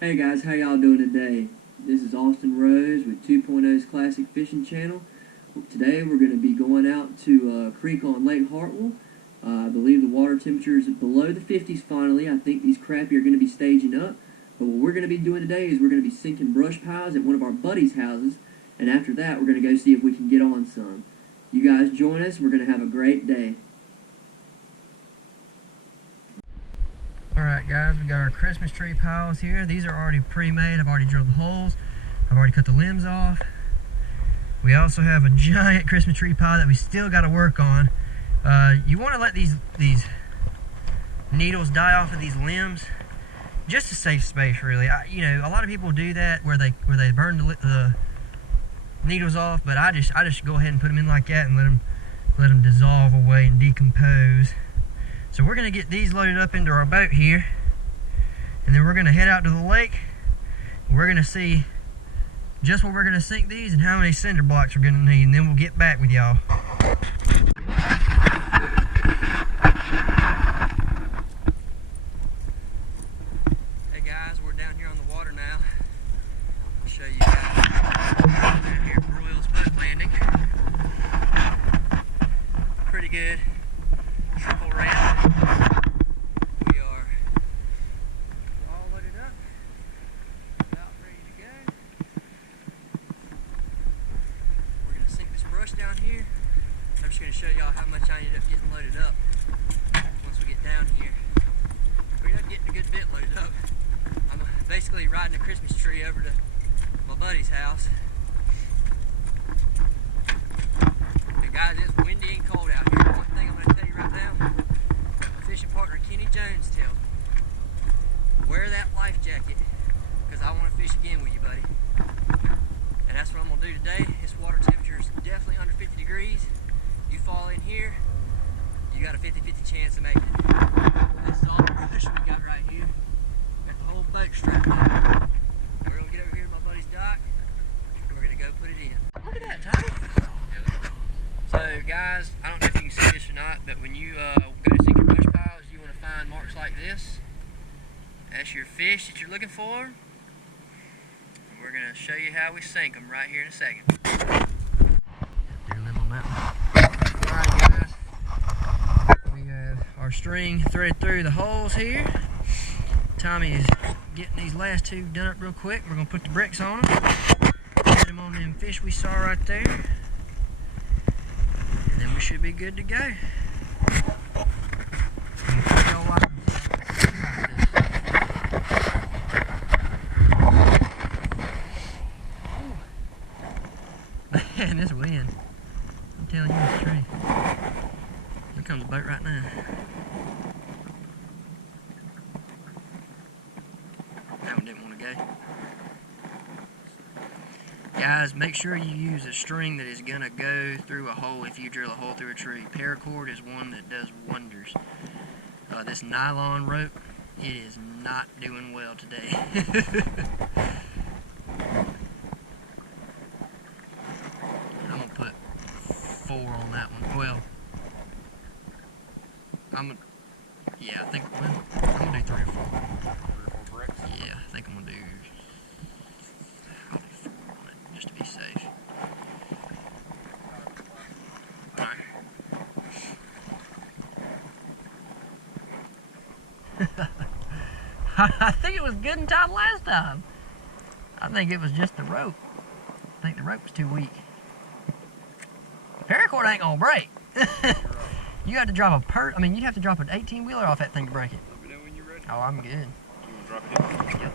Hey guys, how y'all doing today? This is Austin Rose with 2.0's Classic Fishing Channel. Today we're going to be going out to a creek on Lake Hartwell. I believe the water temperature is below the 50s finally. I think these crappie are going to be staging up. But what we're going to be doing today is we're going to be sinking brush piles at one of our buddies' houses. And after that, we're going to go see if we can get on some. You guys join us. We're going to have a great day. Alright guys, we got our Christmas tree piles here. These are already pre-made. I've already drilled the holes. I've already cut the limbs off. We also have a giant Christmas tree pile that we still got to work on. You want to let these needles die off of these limbs just to save space, really. You know, a lot of people do that where they burn the needles off, but I just go ahead and put them in like that and let them dissolve away and decompose. So we're going to get these loaded up into our boat here, and then we're going to head out to the lake. We're going to see just where we're going to sink these and how many cinder blocks we're going to need, and then we'll get back with y'all. Hey guys, we're down here on the water now. I'll show you guys down here at Royal's boat landing. Pretty good. Triple ramp. We are all loaded up, about ready to go. We're going to sink this brush down here. I'm just going to show y'all how much I ended up getting loaded up once we get down here. We ended up getting a good bit loaded up. I'm basically riding a Christmas tree over to my buddy's house. And guys, it's windy and cold out here. One thing I'm going to tell you right now, my fishing partner Kenny Jones tells me, wear that life jacket, because I want to fish again with you, buddy. And that's what I'm going to do today. This water temperature is definitely under 50 degrees. You fall in here, you got a 50-50 chance of making it. This is all the brush we got right here. Got the whole boat strapped in. We're going to get over here to my buddy's dock, and we're going to go put it in. Look at that, Tommy. So guys, I don't know if you can see this or not, but when you go to sink your brush piles, you want to find marks like this. That's your fish that you're looking for. And we're going to show you how we sink them right here in a second. Alright guys, we have our string threaded through the holes here. Tommy is getting these last two done up real quick. We're going to put the bricks on them. Put them on them fish we saw right there. Then we should be good to go. Man, this wind. I'm telling you, it's true. Here comes the boat right now. That one didn't want to go. Guys, make sure you use a string that is going to go through a hole if you drill a hole through a tree. Paracord is one that does wonders. This nylon rope, it is not doing well today. I'm going to put 4 on that one. Well, I'm going to do 3 or 4. 3 or 4 bricks? Yeah, I think I'm going to do... just to be safe. Alright. I think it was good and tight last time. I think it was just the rope. I think the rope was too weak. Paracord ain't gonna break. You have to drop you'd have to drop an 18-wheeler off that thing to break it. Let me know when you're ready. Oh, I'm good. You want to drop it in? Yep.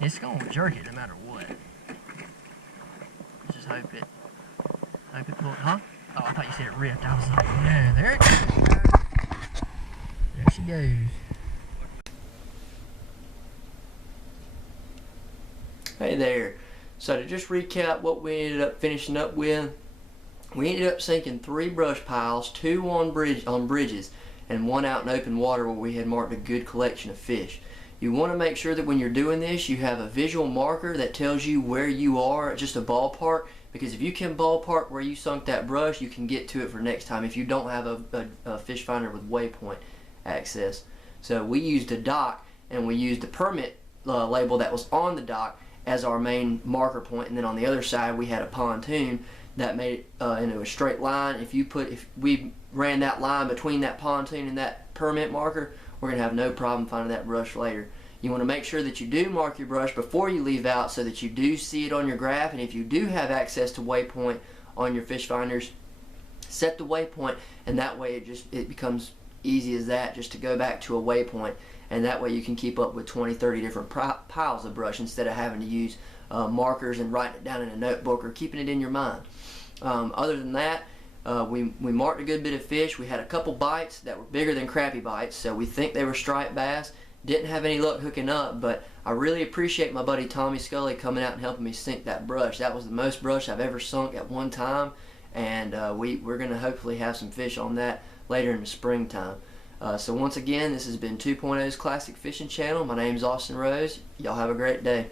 It's gonna jerk it no matter what. Let's just hope it pulled, huh? Oh, I thought you said it ripped. I was like, yeah, there it goes. There she goes. Hey there. So to just recap what we ended up finishing up with, we ended up sinking 3 brush piles, 2 on bridges, and 1 out in open water where we had marked a good collection of fish. You want to make sure that when you're doing this, you have a visual marker that tells you where you are, just a ballpark, because if you can ballpark where you sunk that brush, you can get to it for next time if you don't have a fish finder with waypoint. access. So we used a dock, and we used the permit label that was on the dock as our main marker point, and then on the other side we had a pontoon that made it into a straight line. If we ran that line between that pontoon and that permit marker, we're going to have no problem finding that brush later. You want to make sure that you do mark your brush before you leave out so that you do see it on your graph, and if you do have access to waypoint on your fish finders, set the waypoint, and that way it becomes easy as that, just to go back to a waypoint, and that way you can keep up with 20-30 different piles of brush instead of having to use markers and writing it down in a notebook or keeping it in your mind. Other than that, we marked a good bit of fish. We had a couple bites that were bigger than crappie bites, so we think they were striped bass. Didn't have any luck hooking up, but I really appreciate my buddy Tommy Scully coming out and helping me sink that brush. That was the most brush I've ever sunk at one time, and we're going to hopefully have some fish on that later in the springtime. So once again, this has been 2.0's Classic Fishing Channel. My name's Austin Rose. Y'all have a great day.